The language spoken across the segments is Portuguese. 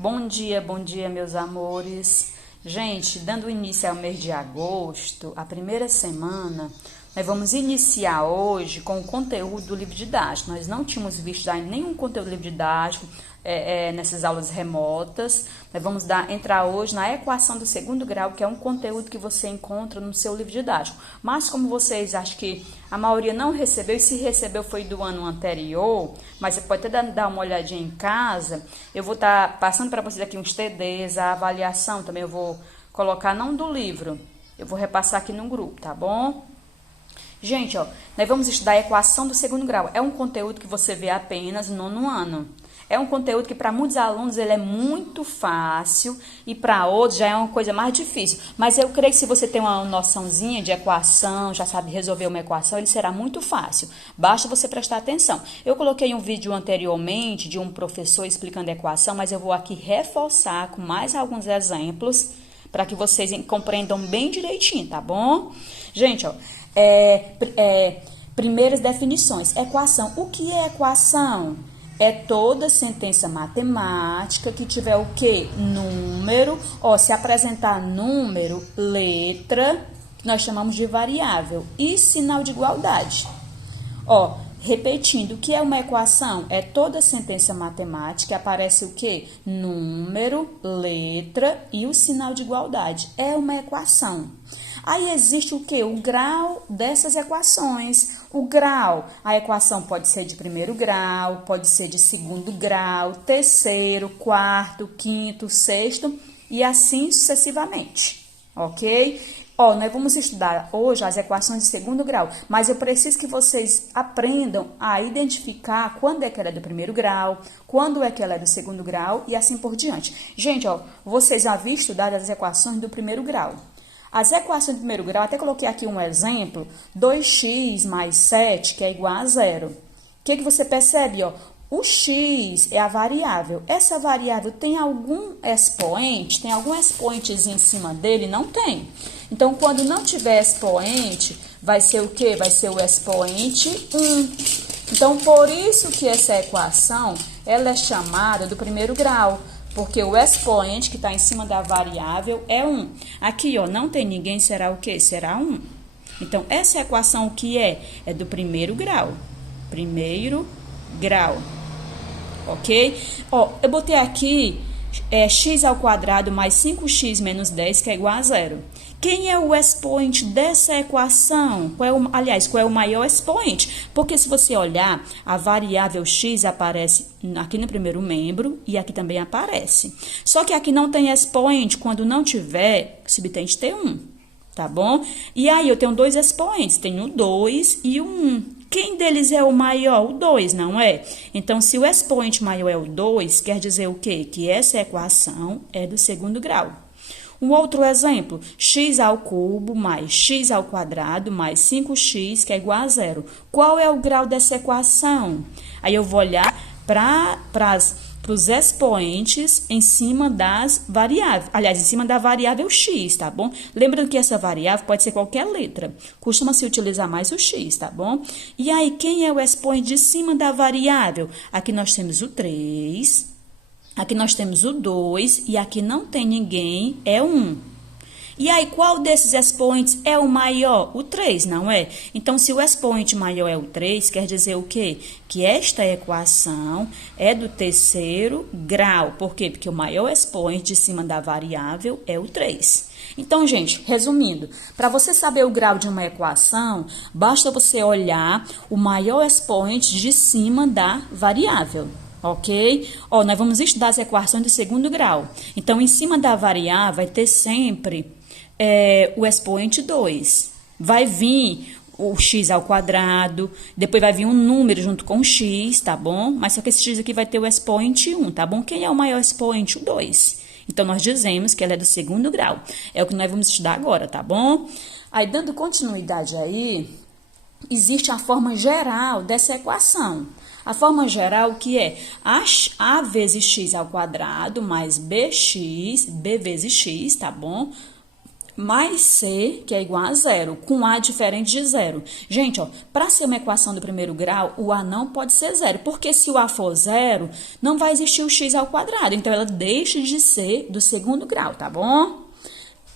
Bom dia, meus amores. Gente, dando início ao mês de agosto, a primeira semana, nós vamos iniciar hoje com o conteúdo do livro didático. Nós não tínhamos visto ainda nenhum conteúdo do livro didático nessas aulas remotas. Nós vamos entrar hoje na equação do segundo grau, que é um conteúdo que você encontra no seu livro didático. Mas como vocês acham que a maioria não recebeu, e se recebeu foi do ano anterior, mas você pode até dar uma olhadinha em casa, eu vou estar passando para vocês aqui uns TDs, a avaliação também eu vou colocar, não do livro, eu vou repassar aqui no grupo, tá bom? Gente, ó, nós vamos estudar a equação do segundo grau. É um conteúdo que você vê apenas no nono ano. É um conteúdo que para muitos alunos ele é muito fácil e para outros já é uma coisa mais difícil. Mas eu creio que se você tem uma noçãozinha de equação, já sabe resolver uma equação, ele será muito fácil. Basta você prestar atenção. Eu coloquei um vídeo anteriormente de um professor explicando a equação, mas eu vou aqui reforçar com mais alguns exemplos para que vocês compreendam bem direitinho, tá bom? Gente, ó, primeiras definições. Equação. O que é equação? É toda sentença matemática que tiver o quê? Número, ó, se apresentar número, letra, que nós chamamos de variável, e sinal de igualdade. Ó, repetindo, o que é uma equação? É toda sentença matemática que aparece o quê? Número, letra e o sinal de igualdade. É uma equação. Aí existe o quê? O grau dessas equações. O grau, a equação pode ser de primeiro grau, pode ser de segundo grau, terceiro, quarto, quinto, sexto e assim sucessivamente, ok? Ó, nós vamos estudar hoje as equações de segundo grau, mas eu preciso que vocês aprendam a identificar quando é que ela é do primeiro grau, quando é que ela é do segundo grau e assim por diante. Gente, ó, vocês já viram estudar as equações do primeiro grau. As equações do primeiro grau, até coloquei aqui um exemplo, 2x mais 7, que é igual a zero. O que você percebe, ó? O x é a variável. Essa variável tem algum expoente? Tem algum expoentezinho em cima dele? Não tem. Então, quando não tiver expoente, vai ser o quê? Vai ser o expoente 1. Então, por isso que essa equação, ela é chamada do primeiro grau. Porque o expoente que está em cima da variável é 1. Aqui, ó, não tem ninguém, será o quê? Será 1. Então, essa equação o que é? É do primeiro grau. Primeiro grau. Ok? Ó, eu botei aqui x ao quadrado mais 5x menos 10, que é igual a zero. Quem é o expoente dessa equação? Qual é o maior expoente? Porque se você olhar, a variável x aparece aqui no primeiro membro e aqui também aparece. Só que aqui não tem expoente. Quando não tiver, tem que ter 1, tá bom? E aí eu tenho dois expoentes, tenho o 2 e o 1. Quem deles é o maior? O 2, não é? Então, se o expoente maior é o 2, quer dizer o quê? Que essa equação é do segundo grau. Um outro exemplo, x ao cubo mais x ao quadrado mais 5x, que é igual a zero. Qual é o grau dessa equação? Aí eu vou olhar para os expoentes em cima das variáveis. Aliás, em cima da variável x, tá bom? Lembrando que essa variável pode ser qualquer letra. Costuma-se utilizar mais o x, tá bom? E aí, quem é o expoente de cima da variável? Aqui nós temos o 3... Aqui nós temos o 2 e aqui não tem ninguém, é 1. E aí, qual desses expoentes é o maior? O 3, não é? Então, se o expoente maior é o 3, quer dizer o quê? Que esta equação é do terceiro grau. Por quê? Porque o maior expoente de cima da variável é o 3. Então, gente, resumindo, para você saber o grau de uma equação, basta você olhar o maior expoente de cima da variável. Ok? Ó, nós vamos estudar as equações do segundo grau. Então, em cima da variável, vai ter sempre o expoente 2. Vai vir o x ao quadrado, depois vai vir um número junto com o x, tá bom? Mas só que esse x aqui vai ter o expoente 1, tá bom? Quem é o maior expoente? O 2. Então, nós dizemos que ela é do segundo grau. É o que nós vamos estudar agora, tá bom? Aí, dando continuidade aí, existe a forma geral dessa equação. A forma geral que é a vezes x ao quadrado mais bx, b vezes x, tá bom? mais C, que é igual a zero, com A diferente de zero. Gente, ó, para ser uma equação do primeiro grau, o A não pode ser zero, porque se o A for zero, não vai existir o x ao quadrado, então ela deixa de ser do segundo grau, tá bom?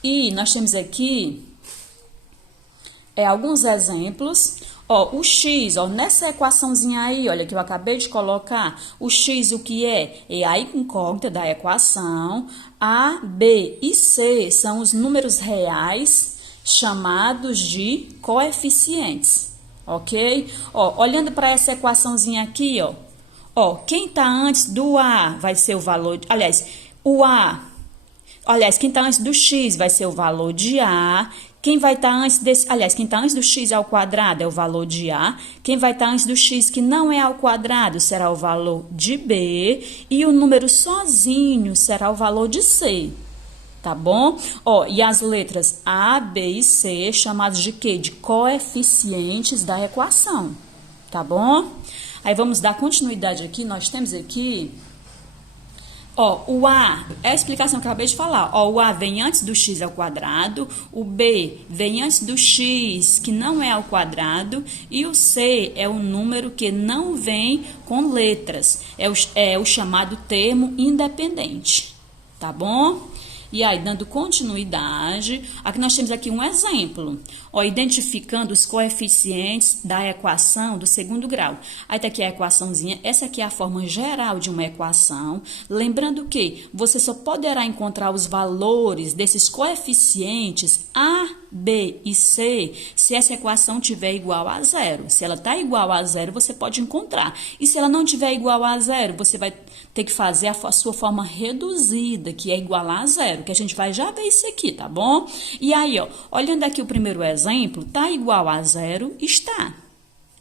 E nós temos aqui alguns exemplos. Ó, o x, ó, nessa equaçãozinha aí, olha, que eu acabei de colocar, o x o que é? É a incógnita da equação. A, B e C são os números reais chamados de coeficientes, ok? Ó, olhando para essa equaçãozinha aqui, ó, quem está antes do A vai ser o valor, aliás, quem está antes do x vai ser o valor de A. Quem vai estar antes desse, quem está antes do x ao quadrado é o valor de A. Quem vai estar antes do x que não é ao quadrado será o valor de B. E o número sozinho será o valor de C. Tá bom? Ó, e as letras A, B e C chamadas de quê? De coeficientes da equação. Tá bom? Aí vamos dar continuidade aqui. Nós temos aqui... Ó, o A, é a explicação que eu acabei de falar. Ó, o A vem antes do x ao quadrado, o B vem antes do x, que não é ao quadrado, e o C é o número que não vem com letras. É o chamado termo independente. Tá bom? E aí, dando continuidade, aqui nós temos aqui um exemplo, ó, identificando os coeficientes da equação do segundo grau. Aí tá aqui a equaçãozinha, essa aqui é a forma geral de uma equação, lembrando que você só poderá encontrar os valores desses coeficientes A, B e C se essa equação tiver igual a zero. Se ela está igual a zero, você pode encontrar. E se ela não tiver igual a zero, você vai ter que fazer a sua forma reduzida, que é igual a zero, que a gente vai já ver isso aqui, tá bom? E aí, ó, olhando aqui o primeiro exemplo, tá igual a zero, está.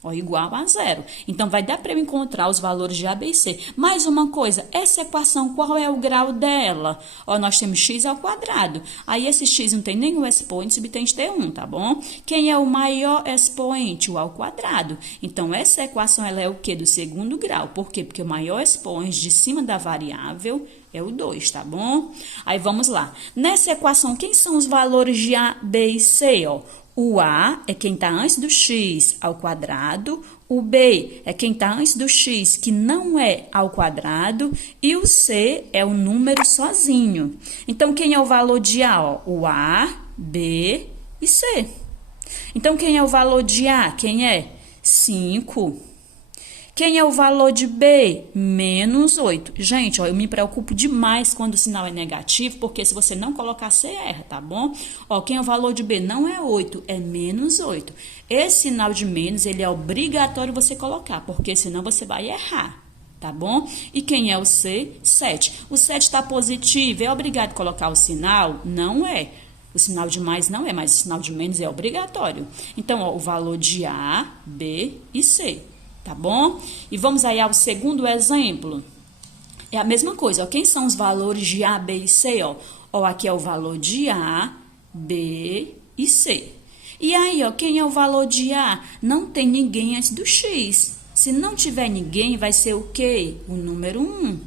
Ó, igual a zero. Então, vai dar para eu encontrar os valores de A, B e C. Mais uma coisa, essa equação, qual é o grau dela? Ó, nós temos x ao quadrado. Aí, esse x não tem nenhum expoente, subtende ter 1, tá bom? Quem é o maior expoente? O ao quadrado. Então, essa equação, ela é o quê? Do segundo grau. Por quê? Porque o maior expoente de cima da variável é o 2, tá bom? Aí, vamos lá. Nessa equação, quem são os valores de A, B e C, ó? O A é quem está antes do x ao quadrado, o B é quem está antes do x que não é ao quadrado e o C é o número sozinho. Então, quem é o valor de A? Ó? O A, B e C. Então, quem é o valor de A? Quem é? 5. Quem é o valor de B? Menos 8. Gente, ó, eu me preocupo demais quando o sinal é negativo, porque se você não colocar, você erra, tá bom? Ó, quem é o valor de B? Não é 8, é menos 8. Esse sinal de menos, ele é obrigatório você colocar, porque senão você vai errar, tá bom? E quem é o C? 7. O 7 está positivo, é obrigado a colocar o sinal? Não é. O sinal de mais não é, mas o sinal de menos é obrigatório. Então, ó, o valor de A, B e C. Tá bom? E vamos aí ao segundo exemplo. É a mesma coisa, ó. Quem são os valores de A, B e C, ó? Ó, aqui é o valor de A, B e C. E aí, ó, quem é o valor de A? Não tem ninguém antes do X. Se não tiver ninguém, vai ser o quê? O número 1.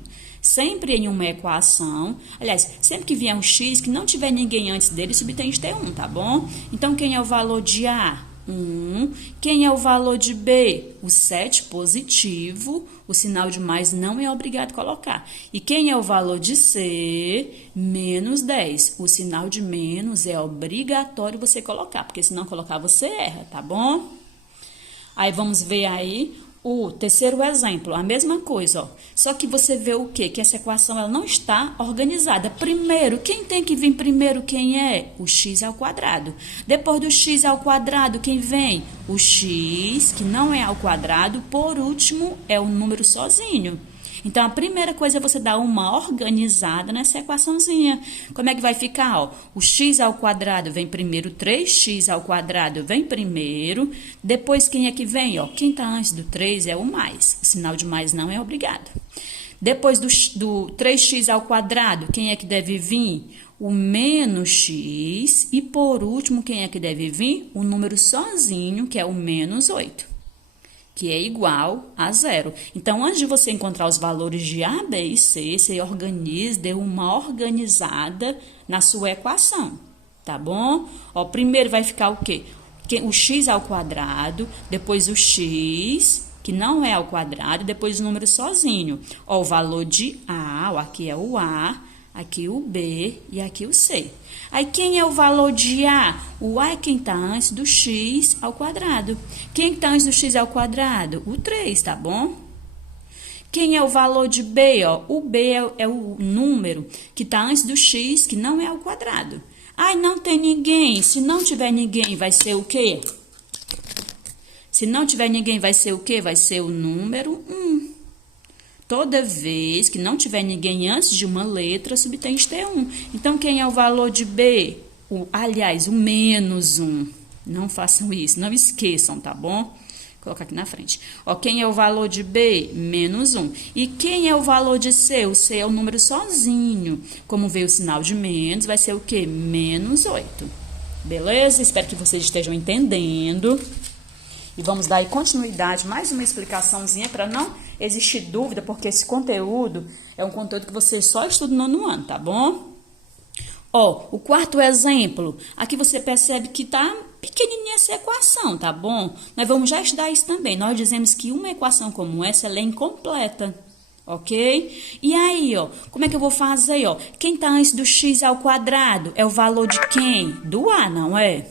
Sempre em uma equação, aliás, sempre que vier um X, que não tiver ninguém antes dele, subtende ter 1, tá bom? Então, quem é o valor de A? 1. Quem é o valor de B? O 7 positivo, o sinal de mais não é obrigado a colocar. E quem é o valor de C? Menos 10. O sinal de menos é obrigatório você colocar, porque se não colocar você erra, tá bom? Aí vamos ver aí o terceiro exemplo, a mesma coisa, ó. Só que você vê o quê? Que essa equação ela não está organizada. Primeiro, quem tem que vir primeiro? Quem é? O x ao quadrado. Depois do x ao quadrado, quem vem? O x, que não é ao quadrado. Por último, é o número sozinho. Então, a primeira coisa é você dar uma organizada nessa equaçãozinha. Como é que vai ficar? Ó, o x ao quadrado vem primeiro, 3x ao quadrado vem primeiro. Depois, quem é que vem? Ó, quem está antes do 3 é o mais. O sinal de mais não é obrigado. Depois do 3x ao quadrado, quem é que deve vir? O menos x. E, por último, quem é que deve vir? O número sozinho, que é o menos 8. Que é igual a zero. Então, antes de você encontrar os valores de A, B e C, você organiza, dê uma organizada na sua equação, tá bom? Ó, primeiro vai ficar o quê? O x ao quadrado, depois o x, que não é ao quadrado, depois o número sozinho. Ó, o valor de A, ó, aqui é o A, aqui o B e aqui o C. Aí, quem é o valor de A? O A é quem está antes do x ao quadrado. Quem está antes do x ao quadrado? O 3, tá bom? Quem é o valor de B? Ó? O B é o número que está antes do x, que não é ao quadrado. Ai, não tem ninguém. Se não tiver ninguém, vai ser o quê? Se não tiver ninguém, vai ser o quê? Vai ser o número 1. Toda vez que não tiver ninguém antes de uma letra, subtende ter 1. Então, quem é o valor de B? Aliás, o menos 1. Não façam isso, não esqueçam, tá bom? Vou colocar aqui na frente. Ó, quem é o valor de B? Menos 1. E quem é o valor de C? O C é o número sozinho. Como veio o sinal de menos, vai ser o quê? Menos 8. Beleza? Espero que vocês estejam entendendo. E vamos dar aí continuidade, mais uma explicaçãozinha para não existir dúvida, porque esse conteúdo é um conteúdo que você só estuda no nono ano, tá bom? Ó, o quarto exemplo, aqui você percebe que tá pequenininha essa equação, tá bom? Nós vamos já estudar isso também. Nós dizemos que uma equação como essa, ela é incompleta, ok? E aí, ó, como é que eu vou fazer, ó? Quem tá antes do x ao quadrado é o valor de quem? Do A, não é?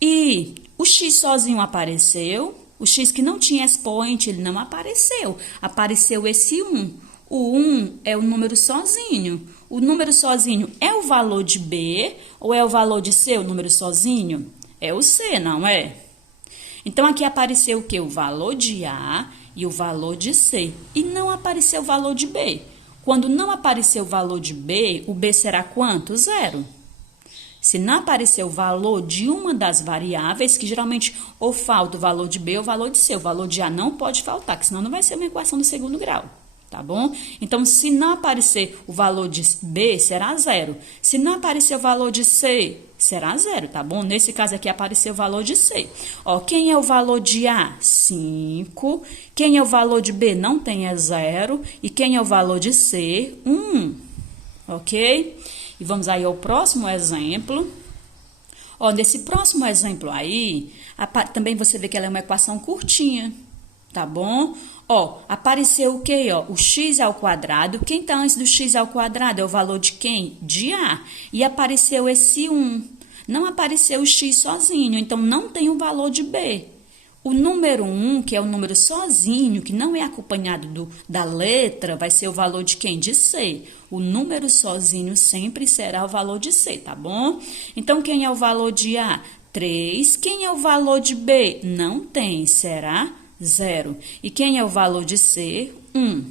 E o x sozinho apareceu, o x que não tinha expoente, ele não apareceu. Apareceu esse 1. O 1 é o número sozinho. O número sozinho é o valor de B ou é o valor de C, o número sozinho? É o C, não é? Então, aqui apareceu o quê? O valor de A e o valor de C. E não apareceu o valor de B. Quando não apareceu o valor de B, o B será quanto? 0. Se não aparecer o valor de uma das variáveis, que geralmente ou falta o valor de B ou o valor de C. O valor de A não pode faltar, que senão não vai ser uma equação do segundo grau, tá bom? Então, se não aparecer o valor de B, será 0. Se não aparecer o valor de C, será 0, tá bom? Nesse caso aqui, apareceu o valor de C. Ó, quem é o valor de A? 5. Quem é o valor de B? Não tem, é 0. E quem é o valor de C? 1. Ok? E vamos aí ao próximo exemplo. Ó, nesse próximo exemplo aí, também você vê que ela é uma equação curtinha, tá bom? Ó, apareceu o quê? Ó, o x ao quadrado. Quem tá antes do x ao quadrado é o valor de quem? De A. E apareceu esse 1. Não apareceu o x sozinho, então não tem o valor de B. O número 1, que é o número sozinho, que não é acompanhado da letra, vai ser o valor de quem? De C. O número sozinho sempre será o valor de C, tá bom? Então, quem é o valor de A? 3. Quem é o valor de B? Não tem, será 0. E quem é o valor de C? 1.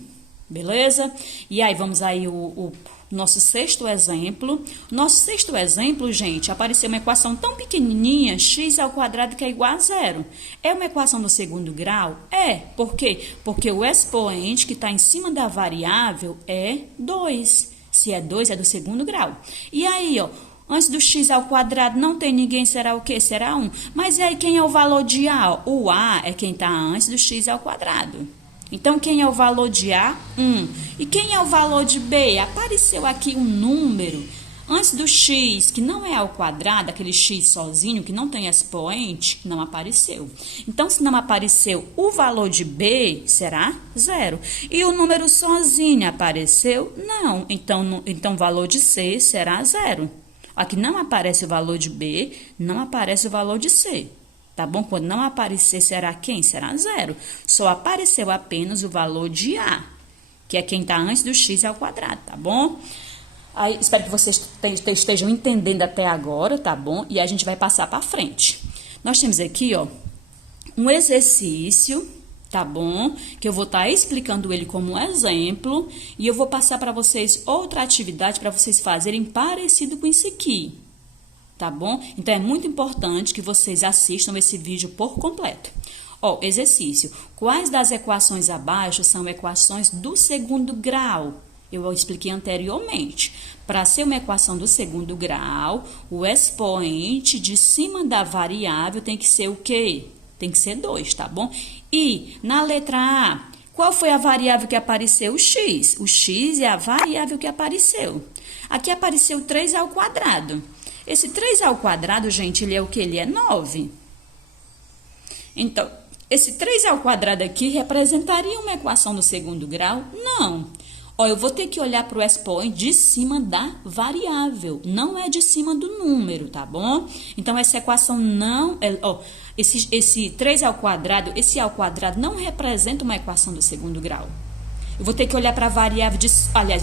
Beleza? E aí, vamos aí o nosso sexto exemplo. Nosso sexto exemplo, gente, apareceu uma equação tão pequenininha, x ao quadrado que é igual a 0. É uma equação do segundo grau? É. Por quê? Porque o expoente que está em cima da variável é 2. Se é 2, é do segundo grau. E aí, ó, antes do x ao quadrado não tem ninguém, será o quê? Será 1. Mas e aí, quem é o valor de A? O A é quem está antes do x ao quadrado. Então, quem é o valor de A? 1. E quem é o valor de B? Apareceu aqui um número antes do x, que não é ao quadrado, aquele x sozinho, que não tem expoente, não apareceu. Então, se não apareceu o valor de B, será 0. E o número sozinho apareceu? Não. Então o valor de C será 0. Aqui não aparece o valor de B, não aparece o valor de C. Tá bom? Quando não aparecer, será quem? Será 0. Só apareceu apenas o valor de A, que é quem está antes do x ao quadrado, tá bom? Aí, espero que vocês estejam entendendo até agora, tá bom? E a gente vai passar para frente. Nós temos aqui, ó, um exercício, tá bom? Que eu vou estar explicando ele como um exemplo e eu vou passar para vocês outra atividade para vocês fazerem parecido com isso aqui. Tá bom? Então, é muito importante que vocês assistam esse vídeo por completo. Ó, exercício. Quais das equações abaixo são equações do segundo grau? Eu expliquei anteriormente. Para ser uma equação do segundo grau, o expoente de cima da variável tem que ser o quê? Tem que ser 2, tá bom? E, na letra A, qual foi a variável que apareceu? O x. O x é a variável que apareceu. Aqui apareceu 3 ao quadrado. Esse 3 ao quadrado, gente, ele é o que? Ele é 9. Então, esse 3 ao quadrado aqui representaria uma equação do segundo grau? Não. Ó, eu vou ter que olhar para o expoente de cima da variável, não é de cima do número, tá bom? Então, essa equação não... esse 3 ao quadrado, esse ao quadrado não representa uma equação do segundo grau. Eu vou ter que olhar para a variável,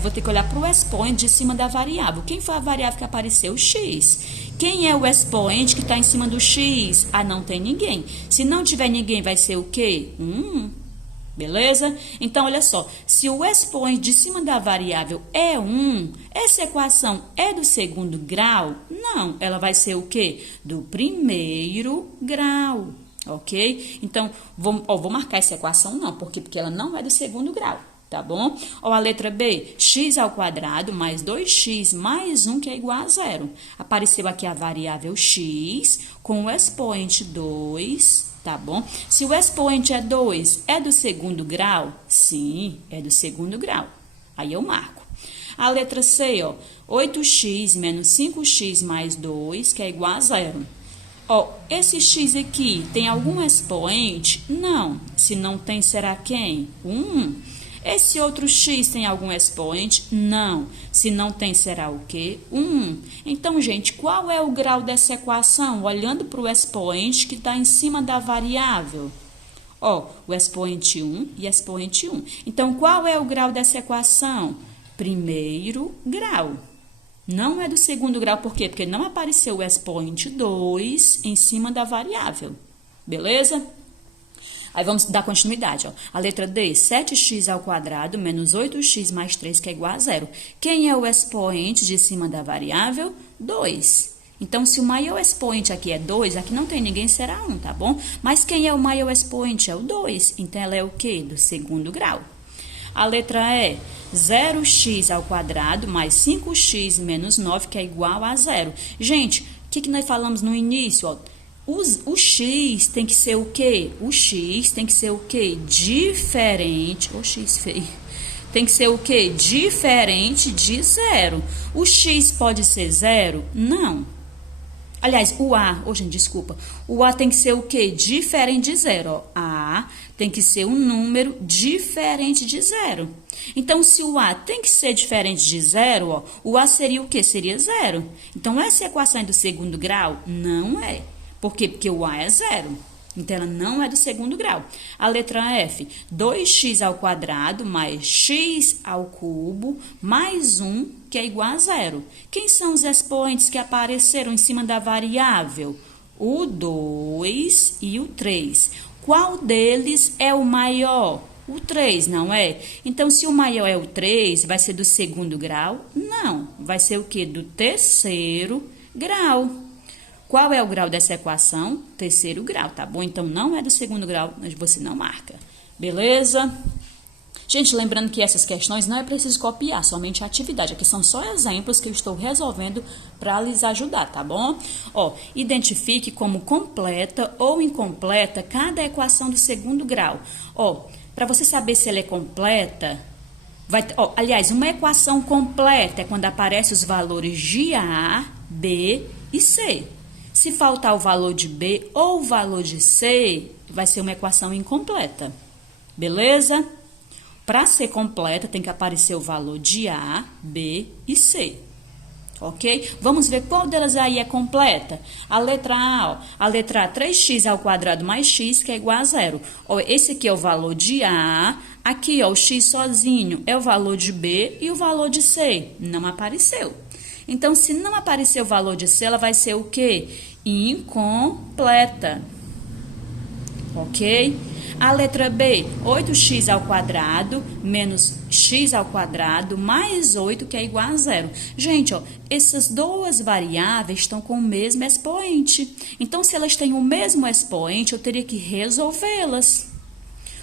vou ter que olhar para o expoente de cima da variável. Quem foi a variável que apareceu? O x. Quem é o expoente que está em cima do x? Ah, não tem ninguém. Se não tiver ninguém, vai ser o quê? Beleza? Então, olha só. Se o expoente de cima da variável é 1, essa equação é do segundo grau? Não. Ela vai ser o quê? Do primeiro grau. Ok? Então, vou marcar essa equação não. Por quê? Porque ela não é do segundo grau. Tá bom? Ó, a letra B, x ao quadrado mais 2x mais 1, que é igual a 0. Apareceu aqui a variável x com o expoente 2, tá bom? Se o expoente é 2, é do segundo grau? Sim, é do segundo grau. Aí eu marco. A letra C, ó, 8x menos 5x mais 2, que é igual a 0. Ó, esse x aqui tem algum expoente? Não. Se não tem, será quem? 1. Esse outro x tem algum expoente? Não. Se não tem, será o quê? 1. Então, gente, qual é o grau dessa equação? Olhando para o expoente que está em cima da variável. Ó, o expoente 1 e expoente 1. Então, qual é o grau dessa equação? Primeiro grau. Não é do segundo grau, por quê? Porque não apareceu o expoente 2 em cima da variável. Beleza? Aí vamos dar continuidade, ó. A letra D, 7x ao quadrado menos 8x mais 3, que é igual a 0. Quem é o expoente de cima da variável? 2. Então, se o maior expoente aqui é 2, aqui não tem ninguém, será 1, tá bom? Mas quem é o maior expoente? É o 2. Então, ela é o quê? Do segundo grau. A letra E, 0x ao quadrado mais 5x menos 9, que é igual a 0. Gente, o que nós falamos no início, ó? O x tem que ser o quê? O x tem que ser o quê? Diferente. O x feio. Tem que ser o quê? Diferente de 0. O x pode ser 0? Não. Aliás, o A, gente, desculpa. O A tem que ser o quê? Diferente de 0. Ó. A tem que ser um número diferente de 0. Então, se o A tem que ser diferente de 0, ó, o A seria o quê? Seria 0. Então, essa equação é do segundo grau? Não é. Por quê? Porque o A é 0. Então, ela não é do segundo grau. A letra F, 2x ao quadrado mais x ao cubo mais 1, que é igual a 0. Quem são os expoentes que apareceram em cima da variável? O 2 e o 3. Qual deles é o maior? O 3, não é? Então, se o maior é o 3, vai ser do segundo grau? Não. Vai ser o quê? Do terceiro grau. Qual é o grau dessa equação? Terceiro grau, tá bom? Então, não é do segundo grau, mas você não marca. Beleza? Gente, lembrando que essas questões não é preciso copiar, somente a atividade. Aqui são só exemplos que eu estou resolvendo para lhes ajudar, tá bom? Ó, identifique como completa ou incompleta cada equação do segundo grau. Ó, para você saber se ela é completa... aliás, uma equação completa é quando aparecem os valores de A, B e C. Se faltar o valor de B ou o valor de C, vai ser uma equação incompleta. Beleza? Para ser completa, tem que aparecer o valor de A, B e C. Ok? Vamos ver qual delas aí é completa. A letra A, ó, a letra A, 3x ao quadrado mais x, que é igual a 0. Ó, esse aqui é o valor de A. Aqui, ó, o x sozinho é o valor de B e o valor de C. Não apareceu. Então, se não aparecer o valor de C, ela vai ser o quê? Incompleta. Ok? A letra B, 8x ao quadrado menos x ao quadrado mais 8, que é igual a 0. Gente, ó, essas duas variáveis estão com o mesmo expoente. Então, se elas têm o mesmo expoente, eu teria que resolvê-las.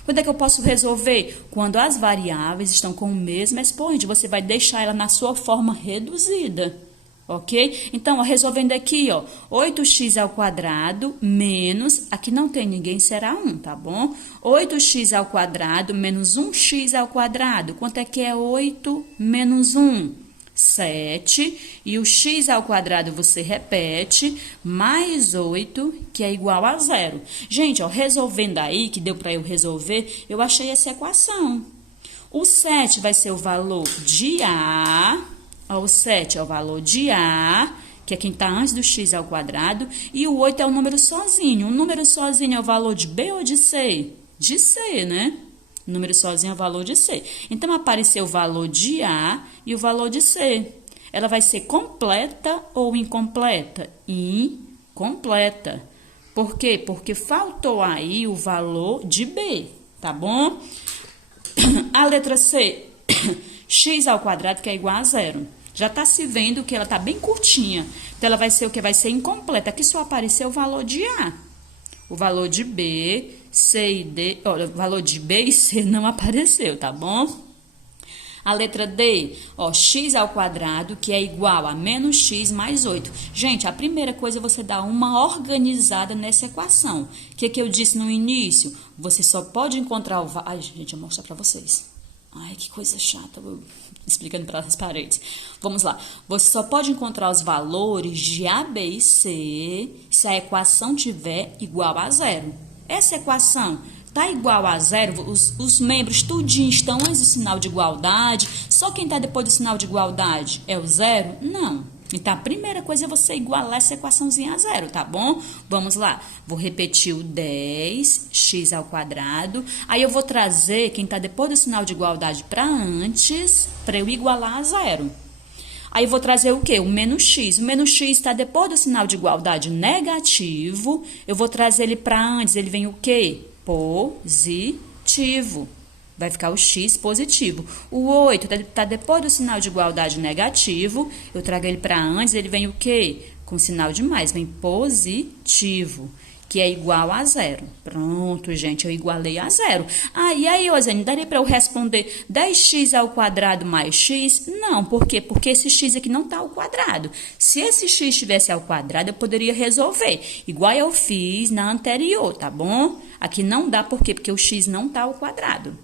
Quando é que eu posso resolver? Quando as variáveis estão com o mesmo expoente. Você vai deixar ela na sua forma reduzida. Ok? Então, ó, resolvendo aqui, ó, 8x ao quadrado menos, aqui não tem ninguém, será 1, tá bom? 8x ao quadrado menos 1x ao quadrado. Quanto é que é 8 menos 1? 7, e o x ao quadrado você repete, mais 8, que é igual a zero. Gente, ó, resolvendo aí, que deu para eu resolver, eu achei essa equação. O 7 vai ser o valor de A, ó, o 7 é o valor de A, que é quem está antes do x ao quadrado, e o 8 é o número sozinho. O número sozinho é o valor de B ou de C? De C, né? O número sozinho é o valor de C. Então, apareceu o valor de A e o valor de C. Ela vai ser completa ou incompleta? Incompleta. Por quê? Porque faltou aí o valor de B, tá bom? A letra C, x ao quadrado, que é igual a zero. Já está se vendo que ela está bem curtinha. Então, ela vai ser o que? Vai ser incompleta. Aqui só apareceu o valor de A. O valor de B, C e D... Olha, o valor de B e C não apareceu, tá bom? A letra D, ó, x ao quadrado, que é igual a menos x mais 8. Gente, a primeira coisa é você dar uma organizada nessa equação. O que eu disse no início? Você só pode encontrar o... Ai, gente, eu vou mostrar para vocês. Ai, que coisa chata, explicando para as paredes. Vamos lá. Você só pode encontrar os valores de A, B e C se a equação tiver igual a zero. Essa equação tá igual a zero, os membros tudinho estão antes do sinal de igualdade, só quem está depois do sinal de igualdade é o zero? Não. Então, a primeira coisa é você igualar essa equaçãozinha a zero, tá bom? Vamos lá. Vou repetir o 10x ao quadrado. Aí, eu vou trazer quem está depois do sinal de igualdade para antes, para eu igualar a zero. Aí, eu vou trazer o quê? O menos x. O menos x está depois do sinal de igualdade negativo. Eu vou trazer ele para antes. Ele vem o quê? Positivo. Vai ficar o x positivo. O 8 está depois do sinal de igualdade negativo. Eu trago ele para antes, ele vem o quê? Com sinal de mais, vem positivo, que é igual a zero. Pronto, gente, eu igualei a zero. Ah, e aí, Osane, daria para eu responder 10x ao quadrado mais x? Não, por quê? Porque esse x aqui não está ao quadrado. Se esse x estivesse ao quadrado, eu poderia resolver, igual eu fiz na anterior, tá bom? Aqui não dá, por quê? Porque o x não está ao quadrado.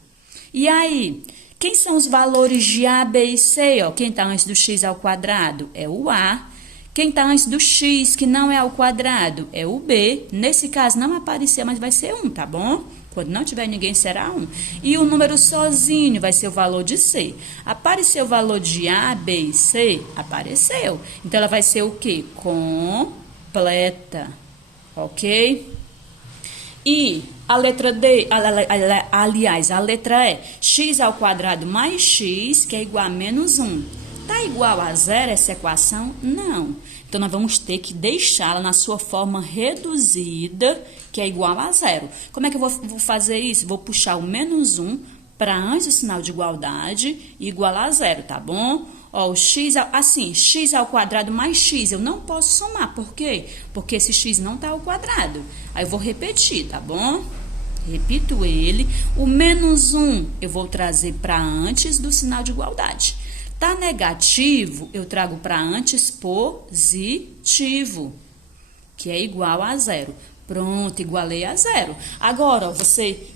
E aí, quem são os valores de A, B e C? Ó, quem está antes do x ao quadrado é o A. Quem está antes do x, que não é ao quadrado, é o B. Nesse caso, não apareceu, mas vai ser 1, tá bom? Quando não tiver ninguém, será 1. E o número sozinho vai ser o valor de C. Apareceu o valor de A, B e C? Apareceu. Então, ela vai ser o quê? Completa. Ok? E a letra D, aliás, a letra E, x ao quadrado mais x, que é igual a menos 1. Tá igual a zero essa equação? Não. Então, nós vamos ter que deixá-la na sua forma reduzida, que é igual a zero. Como é que eu vou fazer isso? Vou puxar o menos 1 para antes do sinal de igualdade e igualar a zero, tá bom? Ó, o x, assim, x ao quadrado mais x, eu não posso somar, por quê? Porque esse x não está ao quadrado. Aí, eu vou repetir, tá bom? Repito ele. O menos 1 eu vou trazer para antes do sinal de igualdade. Tá negativo, eu trago para antes positivo, que é igual a zero. Pronto, igualei a zero. Agora, ó,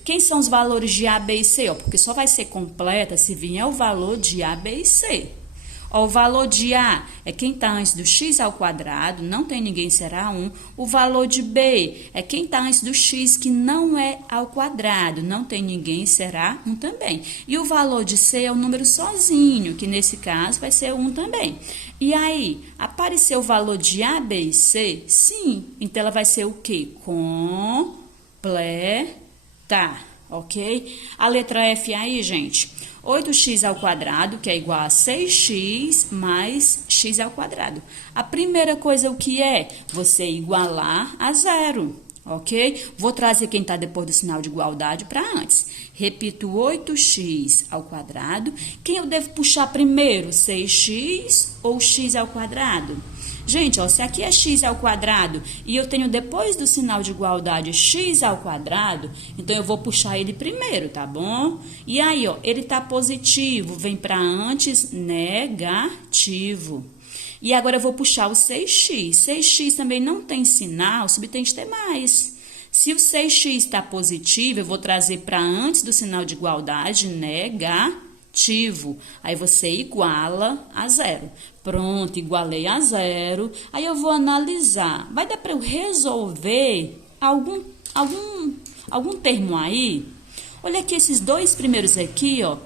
quem são os valores de A, B e C? Ó, porque só vai ser completa se vier o valor de A, B e C. Ó, o valor de A é quem está antes do x ao quadrado, não tem ninguém, será 1. O valor de B é quem está antes do x, que não é ao quadrado, não tem ninguém, será 1 também. E o valor de C é o número sozinho, que nesse caso vai ser 1 também. E aí, apareceu o valor de A, B e C? Sim. Então, ela vai ser o quê? Completa, ok? A letra F aí, gente. 8x ao quadrado, que é igual a 6x mais x ao quadrado. A primeira coisa, o que é? Você igualar a zero, ok? Vou trazer quem está depois do sinal de igualdade para antes. Repito, 8x ao quadrado. Quem eu devo puxar primeiro? 6x ou x ao quadrado? Gente, ó, se aqui é x ao quadrado e eu tenho depois do sinal de igualdade x ao quadrado, então eu vou puxar ele primeiro, tá bom? E aí, ó, ele tá positivo, vem para antes negativo. E agora eu vou puxar o 6x. 6x também não tem sinal, subtende ter mais. Se o 6x está positivo, eu vou trazer para antes do sinal de igualdade negativo. negativo. Aí você iguala a zero. Pronto, igualei a zero. Aí eu vou analisar. Vai dar para eu resolver algum termo aí? Olha aqui esses dois primeiros aqui, ó.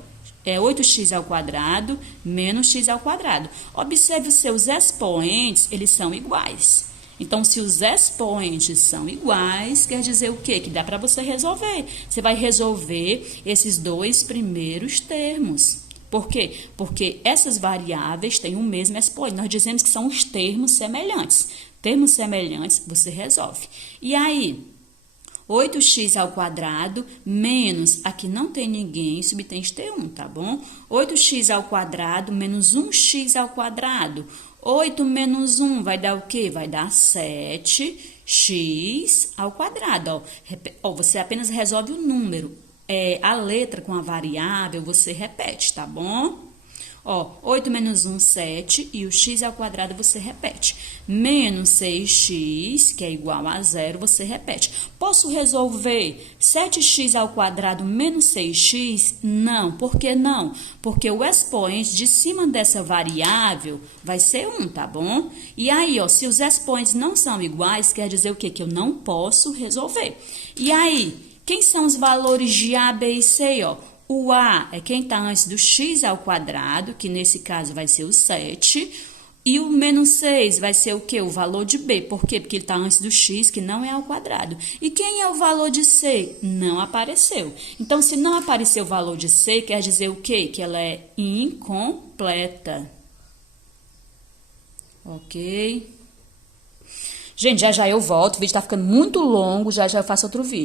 É 8x² menos x². Observe os seus expoentes, eles são iguais. Então, se os expoentes são iguais, quer dizer o quê? Que dá para você resolver. Você vai resolver esses dois primeiros termos. Por quê? Porque essas variáveis têm o mesmo expoente. Nós dizemos que são os termos semelhantes. Termos semelhantes, você resolve. E aí, 8x² menos, aqui não tem ninguém, subtende T1, tá bom? 8x² menos 1x². 8 menos 1 vai dar o quê? Vai dar 7x². Ó, você apenas resolve o número. A letra com a variável, você repete, tá bom? Ó, 8 menos 1, 7, e o x² você repete. Menos 6x, que é igual a zero, você repete. Posso resolver 7x² menos 6x? Não. Por que não? Porque o expoente de cima dessa variável vai ser 1, tá bom? E aí, ó, se os expoentes não são iguais, quer dizer o quê? Que eu não posso resolver. E aí, quem são os valores de A, B e C, ó? O A é quem está antes do x², que nesse caso vai ser o 7. E o menos 6 vai ser o quê? O valor de B. Por quê? Porque ele está antes do x, que não é ao quadrado. E quem é o valor de C? Não apareceu. Então, se não apareceu o valor de C, quer dizer o quê? Que ela é incompleta. Ok? Gente, já já eu volto. O vídeo está ficando muito longo. Já já eu faço outro vídeo.